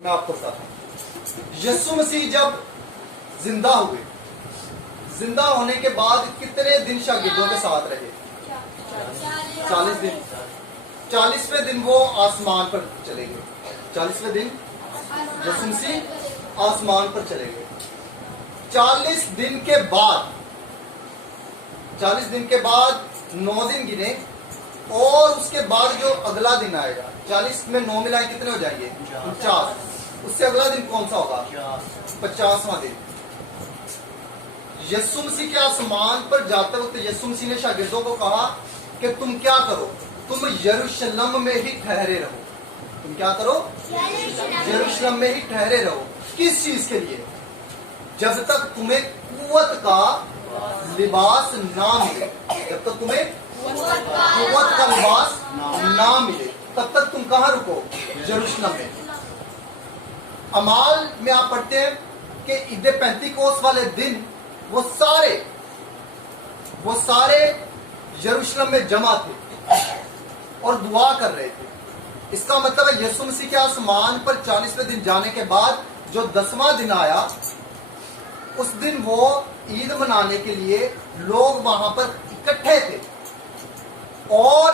میں آپ کو بتاتا ہوں یسوع مسیح جب زندہ ہوئے، زندہ ہونے کے بعد کتنے دن شاگردوں کے ساتھ رہے؟ 40 دن۔ 40ویں دن وہ آسمان پر چلے گئے۔ 40ویں دن یسوع مسیح آسمان پر چلے گئے۔ 40 دن کے بعد 40 دن کے بعد 9 دن گنے، اور اس کے بعد جو اگلا دن آئے گا، 40 میں 9 ملائیں کتنے ہو جائیں گے؟ 49۔ اس سے اگلا دن کون سا ہوگا؟ 50واں دن۔ یسوع مسیح کے آسمان پر جاتے وقت یسوع مسیح نے شاگردوں کو کہا کہ تم کیا کرو؟ تم یروشلم میں ہی ٹھہرے رہو۔ تم کیا کرو؟ یروشلم میں ہی ٹھہرے رہو۔ کس چیز کے لیے؟ جب تک تمہیں قوت کا لباس نہ ملے۔ جب تک تمہیں قوت کا لباس نہ ملے تب تک تم کہاں رکو؟ یروشلم میں۔ اعمال میں آپ پڑھتے ہیں کہ عید پینتیکوس والے دن وہ سارے یروشلم میں جمع تھے اور دعا کر رہے تھے۔ اس کا مطلب ہے یسوع مسیح کے آسمان پر 40ویں دن جانے کے بعد جو 10واں دن آیا، اس دن وہ عید منانے کے لیے لوگ وہاں پر اکٹھے تھے، اور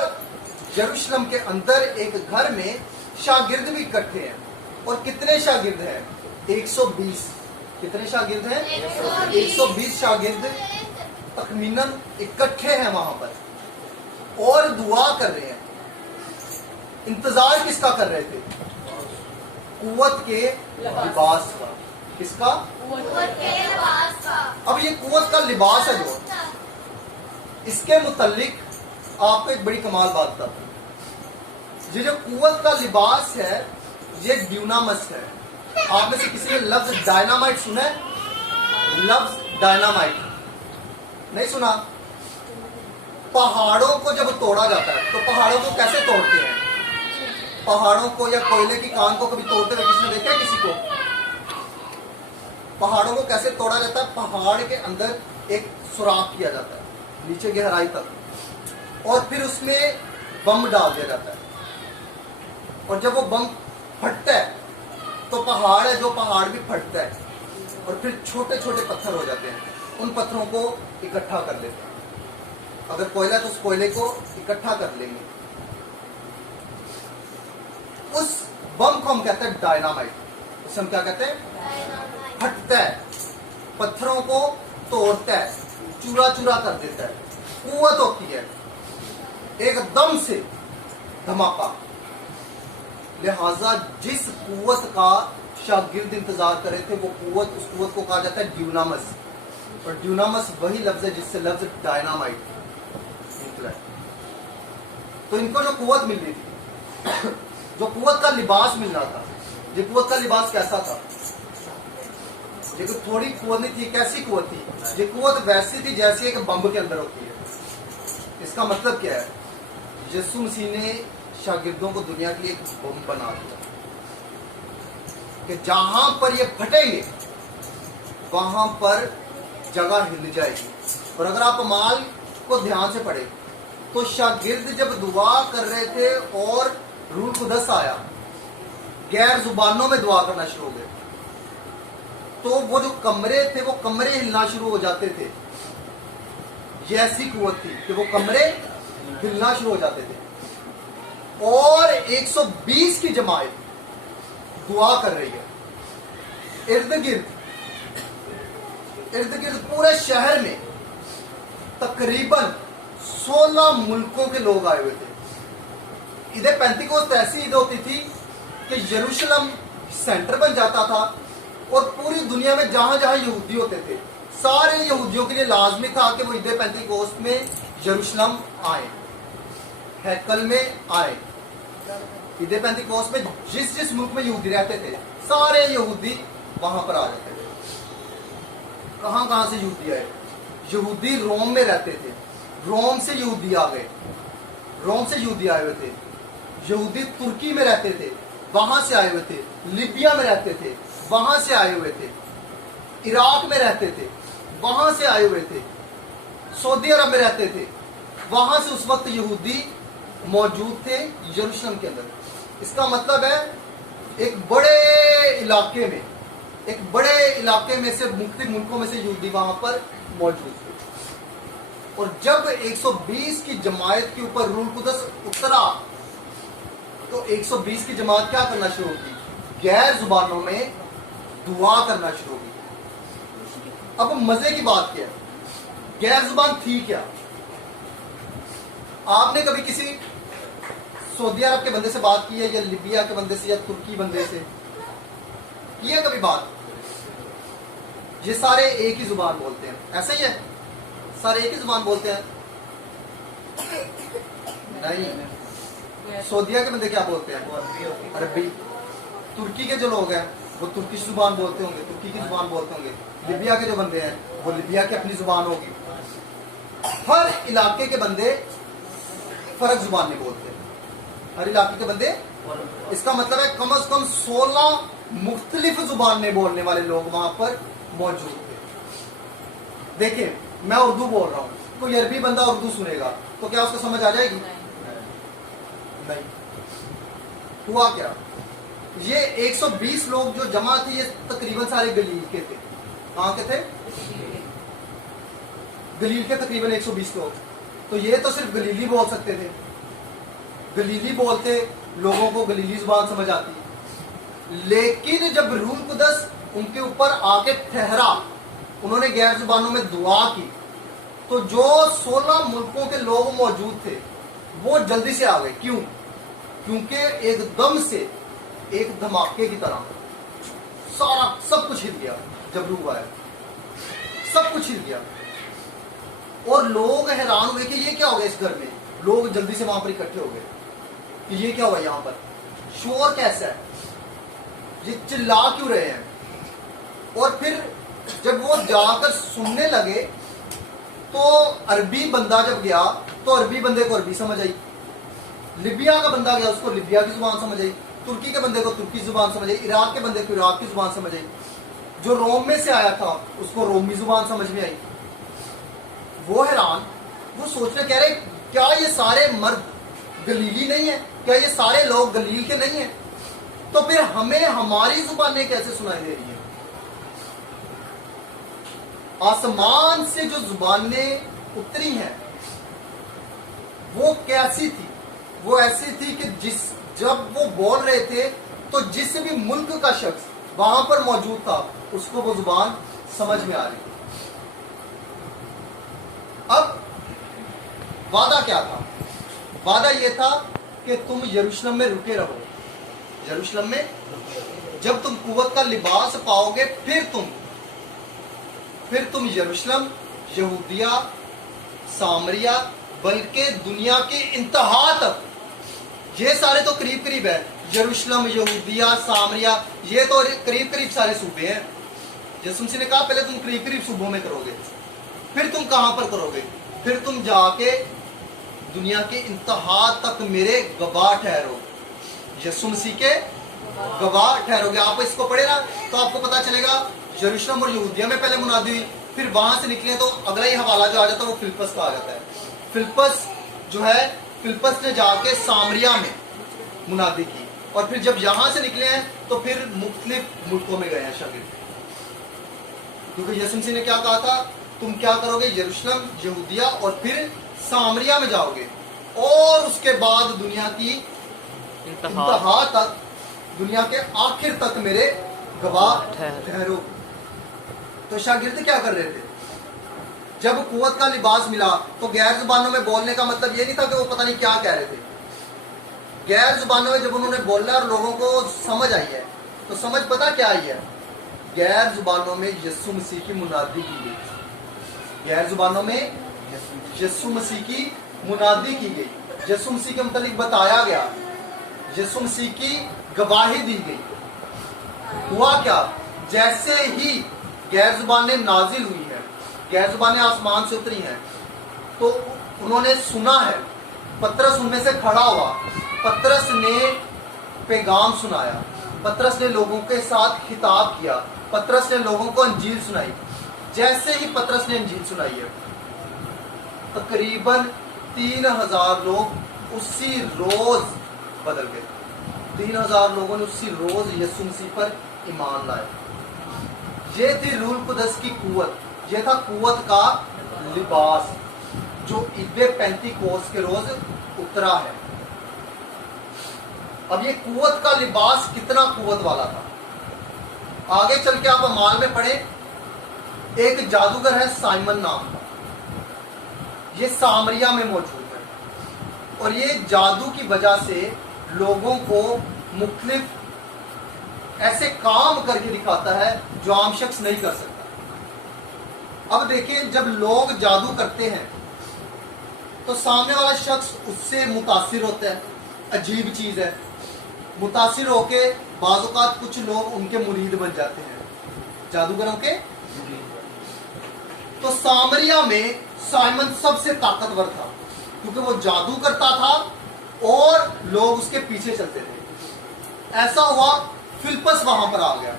یروشلم کے اندر ایک گھر میں شاگرد بھی اکٹھے ہیں۔ اور کتنے شاگرد ہیں؟ 120۔ کتنے شاگرد ہیں؟ 120 شاگرد تخمیناً اکٹھے ہیں وہاں پر اور دعا کر رہے ہیں۔ انتظار کس کا کر رہے تھے؟ قوت کے لباس کا۔ کس کا؟ قوت کے لباس کا۔ اب یہ قوت کا لباس ہے جو، اس کے متعلق آپ کو ایک بڑی کمال بات بتاتا ہوں۔ یہ جو قوت کا لباس ہے یہ ڈیونامس ہے۔ آپ میں سے کسی نے لفظ ڈائنامائٹ سنا ہے؟ لفظ ڈائنامائٹ نہیں سنا؟ پہاڑوں کو جب توڑا جاتا ہے تو پہاڑوں کو کیسے توڑتے ہیں؟ پہاڑوں کو یا کوئلے کی کان کو کبھی توڑتے ہوئے کسی نے دیکھا ہے کسی کو؟ پہاڑوں کو کیسے توڑا جاتا ہے؟ پہاڑ کے اندر ایک سوراخ کیا جاتا ہے نیچے گہرائی تک، اور پھر اس میں بم ڈال دیا جاتا ہے، اور جب وہ بم پھٹتا ہے تو پہاڑ ہے جو پہاڑ بھی پھٹتا ہے، اور پھر چھوٹے چھوٹے پتھر ہو جاتے ہیں۔ ان پتھروں کو اکٹھا کر لیتے ہیں۔ اگر کوئلہ ہے تو اس کوئلے کو اکٹھا کر لیں گے۔ اس بم کو ہم کہتے ہیں ڈائنامائٹ۔ اسے ہم کیا کہتے ہیں؟ پھٹتا ہے، پتھروں کو توڑتا ہے، چورا چورا کر دیتا ہے، قوت ہوتی ہے ایک دم سے دھماکہ۔ لہذا جس قوت کا شاگرد انتظار کرے تھے وہ قوت، اس قوت کو کہا جاتا ہے ڈیونامس، اور ڈیونامس وہی لفظ ہے جس سے لفظ ڈائنامائٹ نکلا ہے۔ تو ان کو جو قوت مل رہی تھی، جو قوت کا لباس مل رہا تھا، یہ قوت کا لباس کیسا تھا؟ یہ کوئی تھوڑی قوت نہیں تھی، کیسی قوت تھی؟ یہ قوت ویسی تھی جیسی ایک بم کے اندر ہوتی ہے۔ اس کا مطلب کیا ہے؟ یسوع مسیح نے شاگردوں کو دنیا کے لیے ایک بم بنا دیا کہ جہاں پر یہ پھٹیں گے وہاں پر جگہ ہل جائے گی۔ اور اگر آپ اعمال کو دھیان سے پڑھیں تو شاگرد جب دعا کر رہے تھے اور روح القدس آیا، غیر زبانوں میں دعا کرنا شروع ہو گئے، تو وہ جو کمرے تھے وہ کمرے ہلنا شروع ہو جاتے تھے۔ یہ ایسی قوت تھی کہ وہ کمرے ہلنا شروع ہو جاتے تھے، اور 120 کی جماعت دعا کر رہی ہے۔ ارد گرد پورے شہر میں تقریباً 16 ملکوں کے لوگ آئے ہوئے تھے۔ عید پینتیکوست ایسی عید ہوتی تھی کہ یروشلم سینٹر بن جاتا تھا، اور پوری دنیا میں جہاں جہاں یہودی ہوتے تھے سارے یہودیوں کے لیے لازمی تھا کہ وہ عید پینتیکوست میں یروشلم آئیں، ہیکل میں آئے۔ عید پینتیکوست میں جس ملک میں یہودی رہتے تھے سارے یہودی وہاں پر آ جاتے تھے۔ کہاں سے یہودی آئے؟ یہودی روم میں رہتے تھے، روم سے یہودی آ گئے، روم سے یہودی آئے ہوئے تھے۔ یہودی ترکی میں رہتے تھے، وہاں سے آئے ہوئے تھے۔ لیبیا میں رہتے تھے، وہاں سے آئے ہوئے تھے۔ عراق میں رہتے تھے، وہاں سے آئے ہوئے تھے۔ سعودی عرب میں رہتے تھے، وہاں سے اس وقت یہودی موجود تھے یروشلم کے اندر۔ اس کا مطلب ہے ایک بڑے علاقے میں سے مختلف ملکوں میں سے یہودی وہاں پر موجود تھے. اور جب 120 کی جماعت کے اوپر روح القدس اترا تو 120 کی جماعت کیا کرنا شروع کی؟ غیر زبانوں میں دعا کرنا شروع کی. اب مزے کی بات کیا ہے، غیر زبان تھی کیا؟ آپ نے کبھی کسی سعودی عرب کے بندے سے بات کی ہے، یا لیبیا کے بندے سے، یا ترکی بندے سے کی ہے کبھی بات؟ یہ سارے ایک ہی زبان بولتے ہیں، ایسا ہی ہے؟ سارے ایک ہی زبان بولتے ہیں؟ نہیں. سعودیہ کے بندے کیا بولتے ہیں؟ عربی. ترکی کے جو لوگ ہیں وہ ترکی زبان بولتے ہوں گے، ترکی کی زبان بولتے ہوں گے. لیبیا کے جو بندے ہیں وہ لیبیا کی اپنی زبان ہوگی. ہر علاقے کے بندے فرق زبان نہیں بولتے، ہر علاقے کے بندے. اس کا مطلب ہے کم از کم 16 مختلف زبان میں بولنے والے لوگ وہاں پر موجود تھے. دیکھیں میں اردو بول رہا ہوں، کوئی عربی بندہ اردو سنے گا تو کیا اس کو سمجھ آ جائے گی؟ نہیں. ہوا کیا؟ یہ 120 لوگ جو جمع تھے یہ تقریباً سارے گلیل کے تھے. کہاں کے تھے؟ گلیل کے تقریباً 120 لوگ. تو یہ تو صرف گلیلی بول سکتے تھے. گلیلی بولتے لوگوں کو گلیلی زبان سمجھ آتی. لیکن جب روح القدس ان کے اوپر آ کے ٹھہرا، انہوں نے غیر زبانوں میں دعا کی، تو جو 16 ملکوں کے لوگ موجود تھے وہ جلدی سے آ گئے. کیوں؟ کیونکہ ایک دم سے ایک دھماکے کی طرح سب کچھ ہل گیا. جب روح آیا سب کچھ ہل گیا، اور لوگ حیران ہوئے کہ یہ کیا ہو گیا اس گھر میں. لوگ جلدی سے وہاں پر اکٹھے ہو گئے کہ یہ کیا ہوا، یہاں پر شور کیسا ہے، یہ چلا کیوں رہے ہیں. اور پھر جب وہ جا کر سننے لگے تو عربی بندہ جب گیا تو عربی بندے کو عربی سمجھ آئی، لیبیا کا بندہ گیا اس کو لیبیا کی زبان سمجھ آئی، ترکی کے بندے کو ترکی زبان سمجھ آئی، عراق کے بندے کو عراق کی زبان سمجھ آئی، جو روم میں سے آیا تھا اس کو رومی زبان سمجھ میں آئی. وہ حیران، وہ سوچنے کہہ رہے کیا یہ سارے مرد گلیلی نہیں ہیں؟ کیا یہ سارے لوگ گلیل کے نہیں ہیں؟ تو پھر ہمیں ہماری زبانیں کیسے سنائی دے رہی ہیں؟ آسمان سے جو زبانیں اتری ہیں وہ کیسی تھی؟ وہ ایسی تھی کہ جب وہ بول رہے تھے تو جس بھی ملک کا شخص وہاں پر موجود تھا اس کو وہ زبان سمجھ میں آ رہی. اب وعدہ کیا تھا؟ وعدہ یہ تھا کہ تم یروشلم میں رکے رہو. یروشلم میں جب تم قوت کا لباس پاؤ گے پھر تم یروشلم، یہودیہ، سامریہ، بلکہ دنیا کی انتہا تک، یہ سارے تو قریب قریب ہے، یروشلم، یہودیہ، سامریہ، یہ تو قریب قریب سارے صوبے ہیں. یسوع مسیح نے کہا پہلے تم قریب قریب صوبوں میں کرو گے، پھر تم کہاں پر کرو گے؟ پھر تم جا کے دنیا کی انتہا تک میرے گواہ ٹھہرو. یسوع مسیح کے گواہ ٹھہرو گے. آپ اس کو پڑھے نا تو آپ کو پتا چلے گا یروشلم اور یہودیہ میں پہلے منادی ہوئی، پھر وہاں سے نکلے تو اگلا ہی حوالہ جو آ جاتا ہے وہ فلپس کا آ جاتا ہے. فلپس نے جا کے سامریہ میں منادی کی، اور پھر جب یہاں سے نکلے ہیں تو پھر مختلف ملکوں میں گئے ہیں شاگرد. کیونکہ یسوع مسیح نے کیا کہا تھا؟ تم کیا کرو گے؟ یروشلم، یہودیہ اور پھر سامریہ میں جاؤ گے، اور اس کے بعد دنیا کی انتہا تک، دنیا کے آخر تک میرے گواہ ٹھہرو. تو شاگرد کیا کر رہے تھے؟ جب قوت کا لباس ملا تو غیر زبانوں میں بولنے کا مطلب یہ نہیں تھا کہ وہ پتہ نہیں کیا کہہ رہے تھے. غیر زبانوں میں جب انہوں نے بولا اور لوگوں کو سمجھ آئی ہے تو سمجھ پتہ کیا آئی ہے؟ غیر زبانوں میں یسوع مسیح کی منادی کی گئی. غیر زبانوں میں یسوع مسیح کی منادی کی گئی، یسوع مسیح کے متعلق بتایا گیا، یسوع مسیح کی گواہی دی گئی. ہوا کیا؟ جیسے ہی غیر زبانیں نازل ہوئی ہیں، غیر زبانیں آسمان سے اتری ہیں، تو انہوں نے سنا ہے. پترس ان میں سے کھڑا ہوا، پترس نے پیغام سنایا، پترس نے لوگوں کے ساتھ خطاب کیا، پترس نے لوگوں کو انجیل سنائی. جیسے ہی پترس نے انجیل سنائی ہے تقریباً 3000 لوگ اسی روز بدل گئے. 3000 लोगों ने उसी रोज यसु मसीह पर ईमान लाए। ये थी रूह कुदस की कुव्वत, ये था कुव्वत का लिबास जो ईद पेंतीकोस्त के रोज उतरा है। अब ये कुव्वत का लिबास कितना कुव्वत वाला था, आगे चल के आप अमाल में पढ़े। एक जादूगर है साइमन नाम का, ये सामरिया में मौजूद है और ये जादू की वजह से लोगों को मुख्तलिफ ऐसे काम करके दिखाता है जो आम शख्स नहीं कर सकता। अब देखिए, जब लोग जादू करते हैं तो सामने वाला शख्स उससे मुतासिर होता है। अजीब चीज है, मुतासिर होके बाज़ औक़ात कुछ लोग उनके मुरीद बन जाते हैं, जादूगरों के। तो सामरिया में साइमन सबसे ताकतवर था क्योंकि वो जादू करता था और लोग उसके पीछे चलते थे। ऐसा हुआ, फिलिप्पस वहां पर आ गया।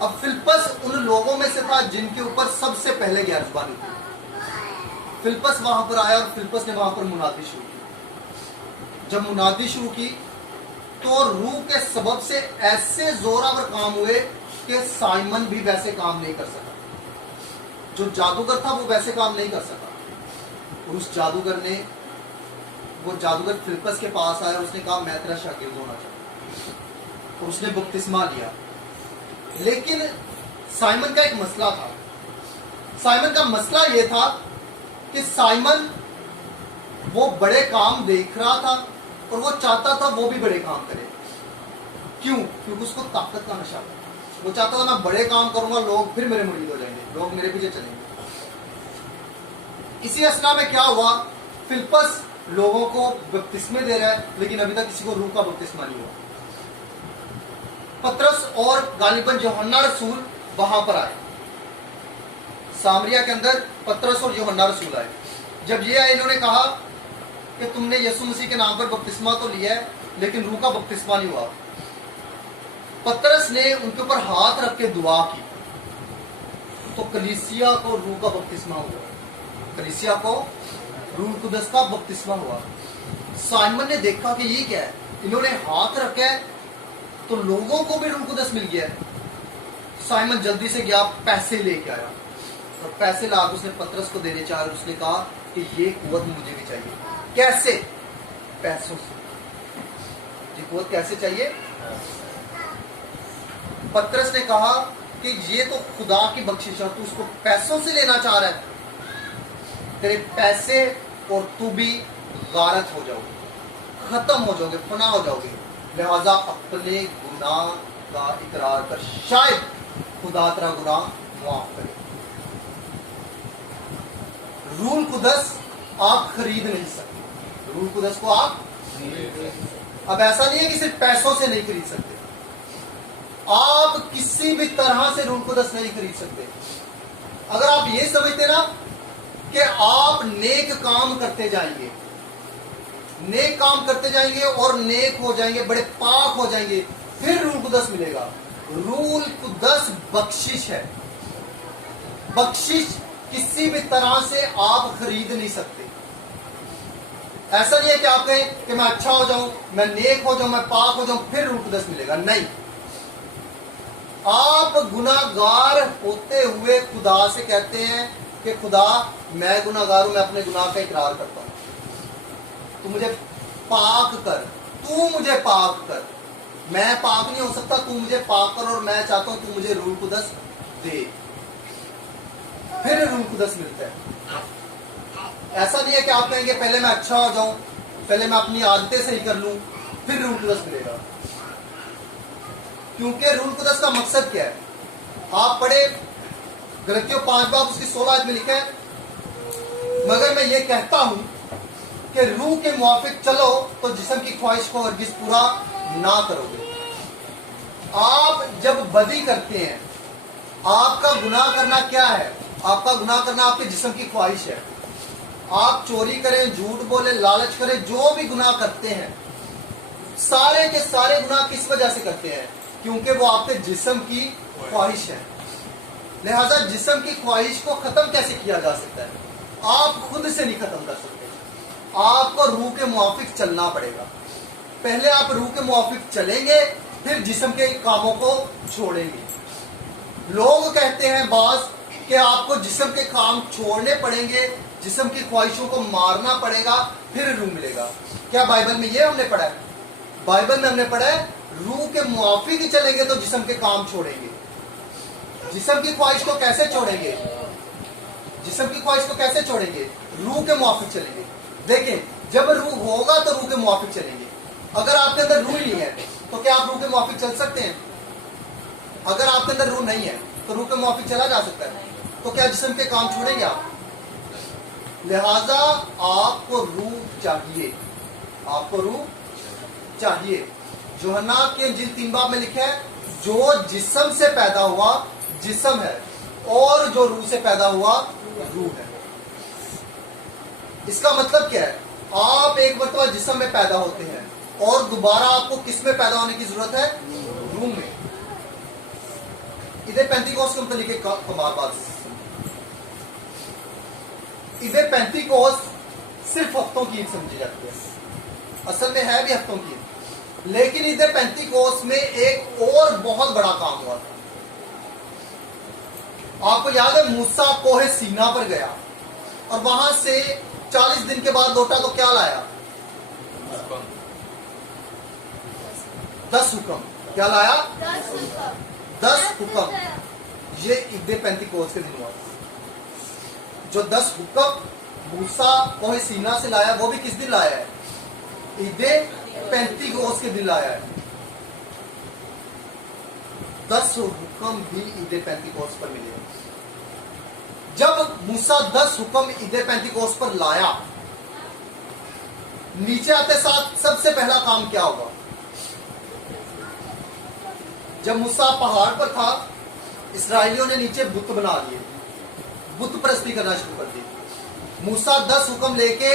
अब फिलिप्पस उन लोगों में से था जिनके ऊपर सबसे पहले गिरफ्तारी थी। फिलिप्पस वहां पर आया और फिलिप्पस ने वहां पर मुनादी शुरू की। जब मुनादी शुरू की तो रूह के सबब से ऐसे जोरावर काम हुए कि साइमन भी वैसे काम नहीं कर सका। जो जादूगर था वो वैसे काम नहीं कर सका। उस जादूगर ने, वो जादूगर फिलिप्पस के पास आया और उसने कहा मैं तेरा शागिर्द होना चाहता हूं। और उसने बपतिस्मा लिया। लेकिन साइमन का एक मसला था। साइमन का मसला यह था कि साइमन वो बड़े काम देख रहा था और वो चाहता था वो भी बड़े काम करे। क्यों? क्योंकि उसको ताकत का नशा था। वो चाहता था मैं बड़े काम करूंगा, लोग फिर मेरे मुरीद हो जाएंगे, लोग मेरे पीछे चलेंगे। इसी असना में क्या हुआ, फिलिप्पस लोगों को बपतिस्मे दे रहा है लेकिन अभी तक किसी को रूह का बपतिस्मा नहीं हुआ। पतरस और गालिबन यूहन्ना रसूल वहां पर आए। सामरिया के अंदर पतरस और यूहन्ना रसूल आए। जब ये आए, इन्होंने कहा कि तुमने यीशु मसीह के नाम पर बपतिस्मा तो लिया है लेकिन रूह का बपतिस्मा नहीं हुआ। पतरस ने उनके ऊपर हाथ रख के दुआ की तो कलीसिया को रूह का बपतिस्मा हुआ। कलीसिया को रूह कुदस का बपतिस्मा हुआ। साइमन ने देखा कि ये क्या है, इन्होंने हाथ रखा है तो लोगों को भी रूह कुदस मिल गया है। साइमन जल्दी से गया, पैसे लेके आया और पैसे लाकर उसने पतरस को देने चाहे। उसने कहा कि ये कुव्वत मुझे भी चाहिए। कैसे? पैसों से। ये कुव्वत कैसे चाहिए? पतरस ने कहा कि ये तो खुदा की बख्शिश है, तू उसको पैसों से लेना चाह रहा है। तेरे पैसे और तू भी गारत हो जाओगे, खत्म हो जाओगे, फना हो जाओगे। लिहाजा अपने गुनाह का इकरार कर, शायद खुदा तेरा गुनाह माफ करे। रूह कुदस आप खरीद नहीं सकते। रूह कुदस को आप, अब ऐसा नहीं है कि सिर्फ पैसों से नहीं खरीद सकते, आप किसी भी तरह से रूह कुदस नहीं खरीद सकते। अगर आप ये समझते ना कि आप नेक काम करते जाएंगे, नेक काम करते जाएंगे और नेक हो जाएंगे, बड़े पाक हो जाएंगे, फिर रूह कुदस मिलेगा। रूह कुदस बख्शिश है। बख्शिश किसी भी तरह से आप खरीद नहीं सकते। ऐसा नहीं है कि आप कहें कि मैं अच्छा हो जाऊं, मैं नेक हो जाऊं, मैं पाक हो जाऊं, फिर रूह कुदस मिलेगा। नहीं, आप गुनाहगार होते हुए खुदा से कहते हैं कि खुदा मैं गुनाहगार हूं, मैं अपने गुनाह का इकरार करता हूं, तू मुझे पाक कर, तू मुझे पाक कर। मैं पाक नहीं हो सकता, तू मुझे पाक कर और मैं चाहता हूं तू मुझे रूह कुदस दे, फिर रूह कुदस मिलता है। ऐसा नहीं है कि आप कहेंगे पहले मैं अच्छा हो जाऊं, पहले मैं अपनी आदतें सही कर लूं, फिर रूह कुदस मिलेगा। क्योंकि रूह कुदस का मकसद क्या है? आप पढ़े गलतियों 5 बाब उसकी 16 आयत में लिखा है, मगर मैं ये कहता हूं कि रूह के मुआफिक चलो तो जिस्म की ख्वाहिश को हरगिज पूरा ना करोगे। आप जब बदी करते हैं, आपका गुनाह करना क्या है? आपका गुनाह करना आपके जिस्म की ख्वाहिश है। आप चोरी करें, झूठ बोले, लालच करें, जो भी गुनाह करते हैं, सारे के सारे गुनाह किस वजह से करते हैं? क्योंकि वो आपके जिस्म की ख्वाहिश है। लिहाजा जिस्म की ख्वाहिश को खत्म कैसे किया जा सकता है? आप खुद से नहीं खत्म कर सकते, आपको रूह के मुआफिक चलना पड़ेगा। पहले आप रूह के मुआफिक चलेंगे, फिर जिस्म के कामों को छोड़ेंगे। लोग कहते हैं बाज कि आपको जिस्म के काम छोड़ने पड़ेंगे, जिस्म की ख्वाहिशों को मारना पड़ेगा, फिर रूह मिलेगा। क्या बाइबल में ये हमने पढ़ा है? बाइबल में हमने पढ़ा है रूह के मुआफिक ही चलेंगे तो जिस्म के काम छोड़ेंगे। जिस्म की ख्वाहिश को कैसे छोड़ेंगे? जिस्म की ख्वाहिश को कैसे छोड़ेंगे? रूह के मुआफिक चलेंगे। देखें, जब रूह होगा तो रूह के मुआफिक चलेंगे। अगर आपके अंदर रूह नहीं है तो क्या आप रूह के मुआफिक चल सकते हैं? अगर आपके अंदर रूह नहीं है तो रूह के मुआफिक चला जा सकता है। तो क्या जिस्म के काम छोड़ेंगे आप? लिहाजा आपको रूह चाहिए, आपको रूह चाहिए। यूहन्ना के इंजील 3 बाब में लिखा है, जो जिस्म से पैदा हुआ जिस्म है, और जो रूह से पैदा हुआ रूह है। इसका मतलब क्या है? आप एक मरतबा जिस्म में पैदा होते हैं और दोबारा आपको किस में पैदा होने की जरूरत है? रूह में। इधर पेंतीकोस के मतलब लिखे कमाल बात। इधर पेंतीकोस सिर्फ हफ्तों की ईद समझी जाती है, असल में है भी हफ्तों की, लेकिन इधर पेंतीकोस में एक और बहुत बड़ा काम हुआ था। आपको याद है मूसा कोहे सीना पर गया और वहां से 40 दिन के बाद लौटा तो क्या लाया? 10 हुक्म। क्या लाया? 10 हुक्म। ये ईद पेंतीकोस के दिन हुआ। जो 10 हुक्म मूसा कोहे सीना से लाया, वो भी किस दिन लाया है? ईद पेंतीकोस के दिन लाया है। 10 हुक्म भी ईद पेंतीकोस पर मिले। जब मूसा 10 हुक्म ईद पेंतीकोस पर लाया, नीचे आते साथ सबसे पहला काम क्या होगा? जब मूसा पहाड़ पर था, इसराइलियों ने नीचे बुत बना दिए, बुत परस्ती करना शुरू कर दी। मूसा 10 हुक्म लेके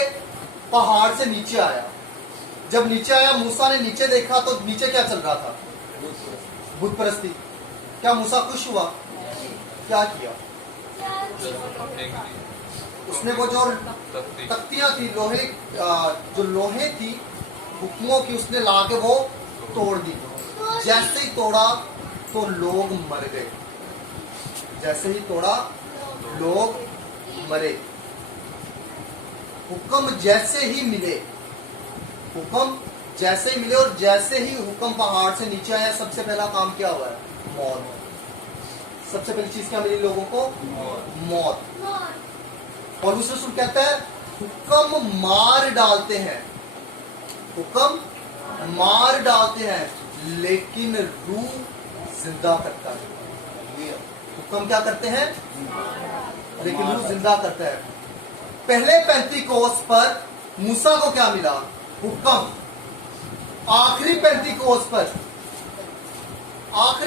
पहाड़ से नीचे आया। जब नीचे आया, मूसा ने नीचे देखा तो नीचे क्या चल रहा था? बुत परस्ती। क्या मूसा खुश हुआ? क्या किया? उसने वो जो तख्तियां थी, लोहे थी हुक्मों की, उसने लाके वो तोड़ दी। जैसे ही तोड़ा तो लोग मर गए। जैसे ही तोड़ा लोग मरे। हुक्म जैसे ही मिले, हुक्म जैसे ही मिले और जैसे ही हुक्म पहाड़ से नीचे आया, सबसे पहला काम क्या हुआ है? मौत। सबसे पहली चीज क्या मिली लोगों को? मौत। और दूसरा रसूल कहता है हुक्म मार डालते हैं, हुक्म मार डालते हैं, लेकिन रूह जिंदा करता है। हुक्म क्या करते हैं? लेकिन रूह जिंदा करता है। पहले पेंतीकोस पर मूसा को क्या मिला? हुक्म। आखिरी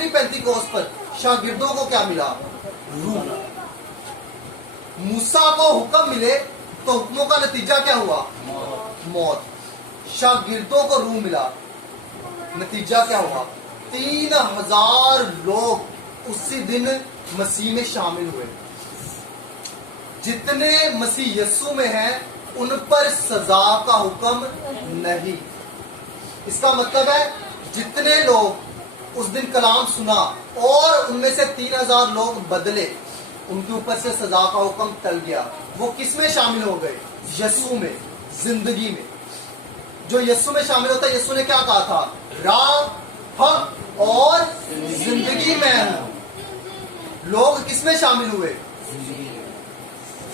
पेंतीकोस पर शागिर्दों को क्या मिला? रूह। मूसा को हुक्म मिले तो हुक्मों का नतीजा क्या हुआ? मौत। शागिर्दों को रूह मिला, नतीजा क्या हुआ? 3000 लोग उसी दिन मसीह में शामिल हुए। जितने मसीह यस्सु में हैं उन पर सजा का हुक्म नहीं। इसका मतलब है जितने लोग उस दिन कलाम सुना और उनमें से 3000 लोग बदले, उनके ऊपर से सजा का हुक्म टल गया। वो किस में शामिल हो गए? यस्सु में, जिंदगी में। जो यस्सु में शामिल होता है, यस्सु ने क्या कहा था? राह, हक और जिंदगी में हूं। लोग किस में शामिल हुए?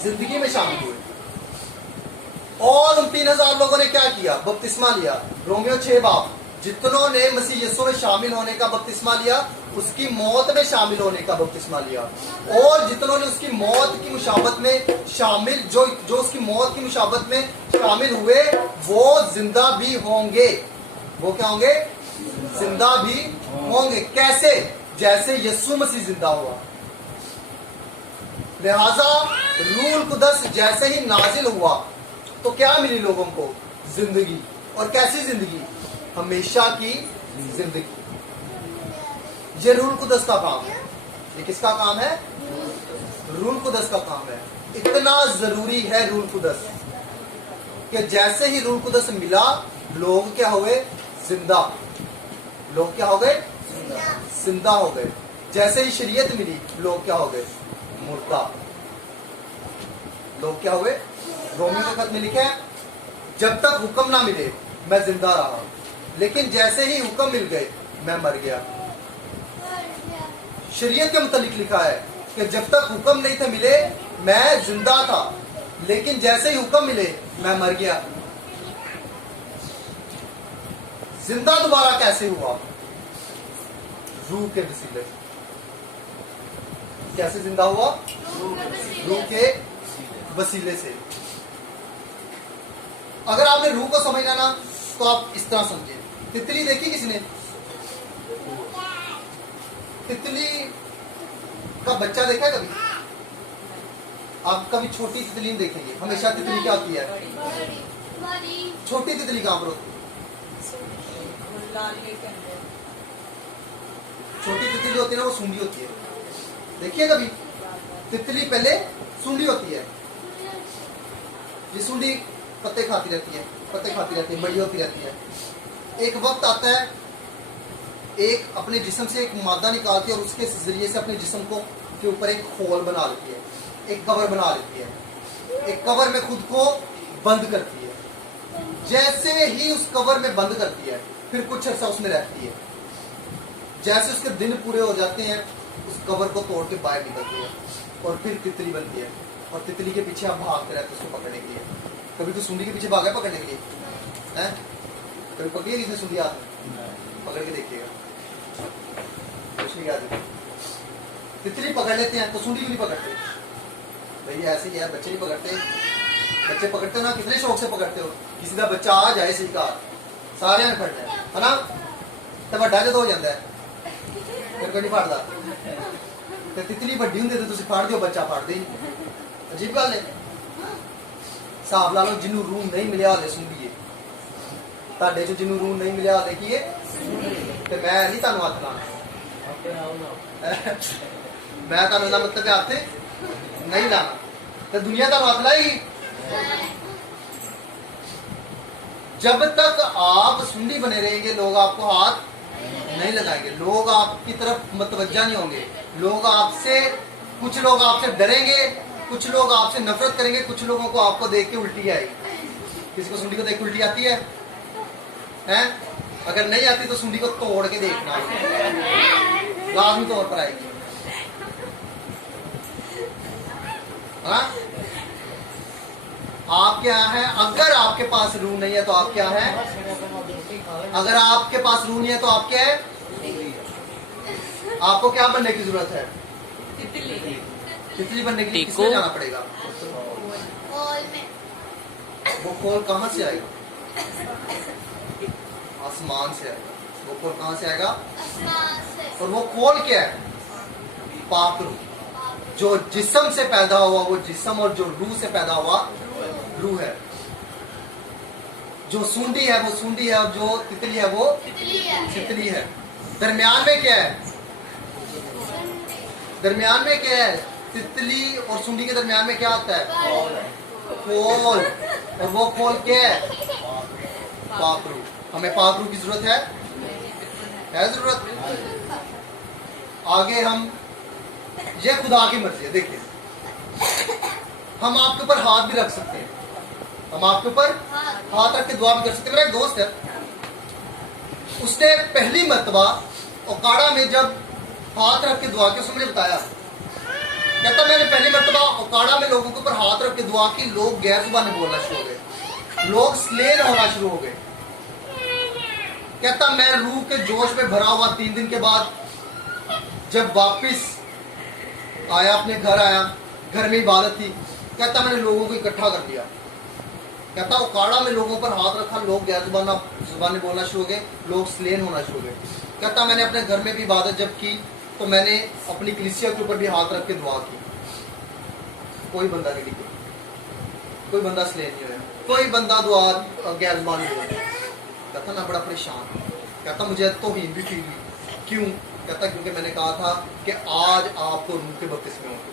जिंदगी में शामिल हुए। और उन 3000 लोगों ने क्या किया? बपतिस्मा लिया। रोमियो 6 बाब, जितनों ने मसीह यीशु में शामिल होने का बपतिस्मा लिया, उसकी मौत में शामिल होने का बपतिस्मा लिया। और जितनों ने उसकी मौत की मुशाबत में शामिल, जो उसकी मौत की मुशाबत में शामिल हुए, वो जिंदा भी होंगे। वो क्या होंगे? जिंदा भी होंगे। कैसे? जैसे यीशु मसीह जिंदा हुआ। लिहाजा रूहुल कुदस जैसे ही नाजिल हुआ तो क्या मिली लोगों को? जिंदगी। और कैसी जिंदगी? हमेशा की जिंदगी। ये रूहुल कुदस का काम है। ये किसका काम है? रूहुल कुदस का काम है। इतना जरूरी है रूहुल कुदस कि जैसे ही रूहुल कुदस मिला, लोग क्या हुए? जिंदा, लोग क्या हो गए? जिंदा हो गए। जैसे ही शरीयत मिली, लोग क्या हो गए? मुर्दा। लोग क्या हुए? रोमी के खत में लिखा है, जब तक हुक्म ना मिले मैं जिंदा रहा, लेकिन जैसे ही हुक्म मिल गए मैं मर गया। शरीयत के मुतालिक लिखा है कि जब तक हुक्म नहीं थे मिले मैं जिंदा था, लेकिन जैसे ही हुक्म मिले मैं मर गया। जिंदा दोबारा कैसे हुआ? रूह के वसीले। कैसे जिंदा हुआ? रूह के वसीले से। अगर आपने रूह को समझना ना तो आप इस तरह समझिए। तितली देखी किसी ने? तितली का बच्चा देखा है कभी? आप कभी छोटी तितली नहीं देखेंगे। हमेशा तितली क्या होती है? छोटी तितली कहां पर होती है? छोटी तितली जो होती है ना वो सूंडी होती है। देखिए कभी? तितली पहले सूंडी होती है, ये सूंडी पत्ते खाती रहती है, पत्ते खाती रहती है, बड़ी होती रहती है। एक वक्त आता है, एक अपने जिस्म से एक मादा निकालती है और उसके जरिए से अपने जिस्म को के ऊपर एक खोल बना लेती है, एक कवर बना लेती है, एक कवर में खुद को बंद करती है। जैसे ही उस कवर में बंद करती है फिर कुछ अर्सा उसमें रहती है। जैसे उसके दिन पूरे हो जाते हैं उस कवर को तोड़ के बाहर निकलती है और फिर तितली बनती है। और तितली के पीछे आप भागते रहते उसको पकड़ने के लिए। कभी तो सूंडी के पीछे भागा पकड़ने के लिए हैं? कभी पकड़िए किसने सूंडी हाथ में? पकड़ के देखिएगा, कुछ नहीं याद। तितली पकड़ लेते हैं तो सूंडी भी नहीं पकड़ते। भैया ऐसे ही है, बच्चे नहीं पकड़ते। बच्चे पकड़ते हो ना, कितने शौक से पकड़ते हो। किसी का बच्चा आ जाए सही का सारे ने फड़ना है ना, तो ਵੱਡਾ ਜਦੋਂ ਹੋ ਜਾਂਦਾ ਹੈ ਫਿਰ ਕੋਈ ਨਹੀਂ ਫੜਦਾ। ਤੇ ਤਿਤਲੀ ਵੱਡੀ ਹੁੰਦੀ ਤੇ ਤੁਸੀਂ ਫੜਦੇ ਹੋ, ਬੱਚਾ ਫੜਦੇ ਹੀ ਨਹੀਂ। ਅਜੀਬ ਗੱਲ ਹੈ। ਹਿਸਾਬ ਲਾ ਲਓ ਜਿਹਨੂੰ ਰੂਹ ਨਹੀਂ ਮਿਲਿਆ ਹਾਲੇ ਸੁਣੀਏ, ਤੁਹਾਡੇ ਚ ਜਿਹਨੂੰ ਰੂਹ ਨਹੀਂ ਮਿਲਿਆ ਹਾਲੇ ਕੀ ਹੈ? ਤੇ ਮੈਂ ਨਹੀਂ ਤੁਹਾਨੂੰ ਹੱਥ ਲਾਣਾ। ਮੈਂ ਤੁਹਾਨੂੰ ਇਹਦਾ ਮਤਲਬ ਹੱਥ ਨਹੀਂ ਲਾਣਾ ਤੇ ਦੁਨੀਆ ਦਾ ਹੱਥ ਲਾਏਗੀ। जब तक आप सुंडी बने रहेंगे लोग आपको हाथ नहीं लगाएंगे, लोग आपकी तरफ मतवज्जा नहीं होंगे। लोग आपसे, कुछ लोग आपसे डरेंगे, कुछ लोग आपसे नफरत करेंगे, कुछ लोगों को आपको देख के उल्टी आएगी। किसी को सुंडी को देख के उल्टी आती है? हैं? अगर नहीं आती तो सुंडी को तोड़ के देखना, लाजमी तौर पर आएगी। हाँ? आप क्या है? अगर आपके पास रूह नहीं है तो आप क्या है? अगर आपके पास रूह नहीं है तो आप क्या है? आपको क्या बनने की जरूरत है? तितली बनने के लिए किसमें जाना पड़ेगा? वो खोल कहां से आएगा? आसमान से आएगा। वो खोल कहां से आएगा? और वो खोल क्या है? पाक रूह। जो जिस्म से पैदा हुआ वो जिस्म, और जो रूह से पैदा हुआ रूह है। जो सूंडी है वो सूंडी है, और जो तितली है वो तितली है। दरमियान में क्या है? दरमियान में क्या है? तितली और सूंडी के दरमियान में क्या आता है? खोल। और वो खोल क्या है? पाक रूह। हमें पाक रूह की जरूरत है जरूरत। आगे हम, ये खुदा की मर्जी है। देखिए, हम आपके ऊपर हाथ भी रख सकते हैं, हम आपके ऊपर हाथ रख के दुआ भी कर सकते हैं। मेरा एक दोस्त है, उसने पहली मर्तबा ओकाड़ा में जब हाथ रख के दुआ की, उसने मुझे बताया, कहता मैंने पहली मर्तबा ओकाड़ा में लोगों के ऊपर हाथ रख के दुआ की, लोग गैर जुबानी बोलना शुरू हो गए, लोग स्लेन होना शुरू हो गए। कहता मैं रूह के जोश में भरा हुआ 3 दिन के बाद जब वापिस आया, अपने घर आया, घर में इबादत थी, कहता मैंने लोगों को इकट्ठा कर दिया। कहता ओकाड़ा में लोगों पर हाथ रखा, लोग गैर जुबानी बोलना शुरू हो गए, लोग स्लेन होना शुरू हो गए। कहता मैंने अपने घर में भी इबादत जब की तो मैंने अपनी कलीसिया के ऊपर भी हाथ रख के दुआ की, कोई बंदा नहीं टिका, कोई बंदा स्लेन नहीं हुआ, कोई बंदा दुआ गैर जुबानी नहीं हुआ। कहता मैं बड़ा परेशान। कहता मुझे तौहीन भी फील हुई। क्यों? कहता क्योंकि मैंने कहा था कि आज आपको रूह के बपतिस्मे होंगे।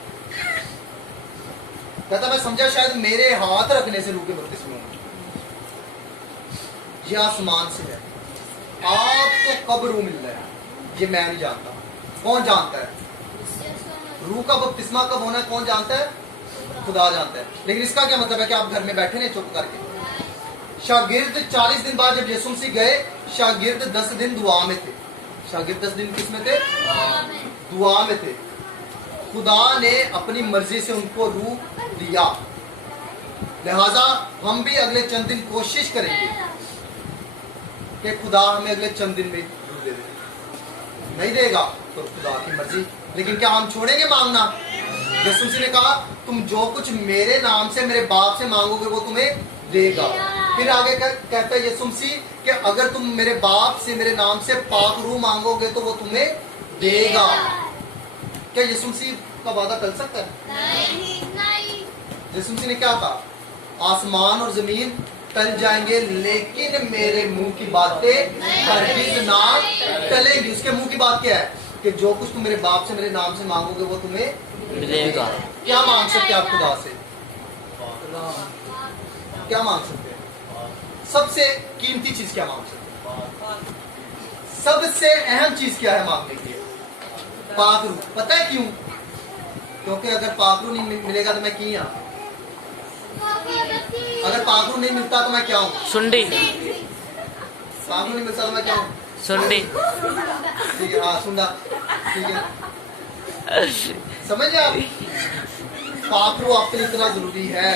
कहता मैं समझा शायद मेरे हाथ रखने से रूह के बपतिस्मे होंगे। यह आसमान से है, आपको कब रूह मिलना है ये मैं नहीं जानता। कौन जानता है? रूह का बपतिस्मा कब होना है कौन जानता है? खुदा जानता है। लेकिन इसका क्या मतलब है कि आप घर में बैठे नहीं चुप करके? शागिर्द 40 दिन बाद जब यीशु मसीह गए, शागिर्द 10 दिन दुआ में थे। शागिर्द 10 दिन किस में थे? दुआ में थे। खुदा ने अपनी मर्जी से उनको रूह दिया। लिहाजा हम भी अगले चंद दिन कोशिश करेंगे कि खुदा हमें अगले चंद दिन में रूह दे दे। नहीं देगा तो खुदा की मर्जी। लेकिन क्या हम छोड़ेंगे मांगना? यीशु मसीह ने कहा तुम जो कुछ मेरे नाम से मेरे बाप से मांगोगे वो तुम्हें देगा। फिर आगे कहता है यीशु मसीह कि अगर तुम मेरे बाप से मेरे नाम से पाक रूह मांगोगे तो वो तुम्हें देगा। क्या यीशु मसीह का वादा टल सकता है? नहीं। यीशु मसीह ने क्या कहा? आसमान और जमीन टल जाएंगे लेकिन मेरे मुंह की बातें हरगिज ना टलेंगी। उसके मुंह की बात क्या है? कि जो कुछ तुम मेरे बाप से मेरे नाम से मांगोगे वो तुम्हें मिलेगा। क्या मांग सकते हैं आप खुदा से? क्या मांग सकते हैं? सबसे कीमती चीज क्या मांग सकते हैं? सबसे अहम चीज क्या है मांगने के लिए? पाक रूह। पता है क्यों? क्योंकि अगर पाक रूह नहीं मिलेगा तो मैं क्या? अगर पाक रूह नहीं मिलता तो मैं क्या हूँ? सुंडी। पाक रूह नहीं मिलता तो मैं क्या हूँ? सुंडी। ठीक है, हाँ सुनना। ठीक है, समझ आप? पाक रूह आपके लिए इतना जरूरी है।